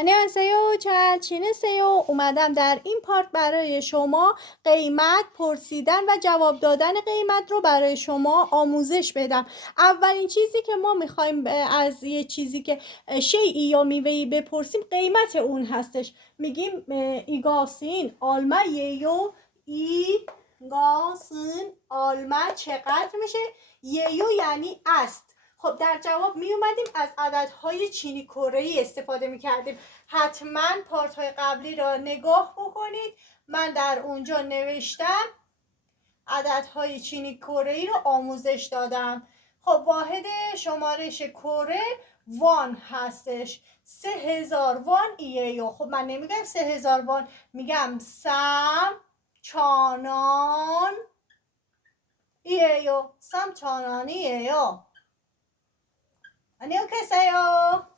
안녕하세요. 잘 지내세요. اومدم در این پارت برای شما قیمت پرسیدن و جواب دادن قیمت رو برای شما آموزش بدم. اولین چیزی که ما میخوایم از یه چیزی که شیئی یا میوهی بپرسیم قیمت اون هستش. میگیم ایگاسین آلما یو ایگاسین آلما چقدر میشه؟ یو یعنی است. خب در جواب می اومدیم از عددهای چینی کره‌ای استفاده می کردیم. حتما پارت های قبلی را نگاه بکنید. من در اونجا نوشتم عددهای چینی کره‌ای رو آموزش دادم. خب واحد شمارش کره وان هستش. 3000 وان ایه. خب من نمیگم 3000 وان، میگم سم چانان ایه. سم چانانی ایه. 안녕하세요.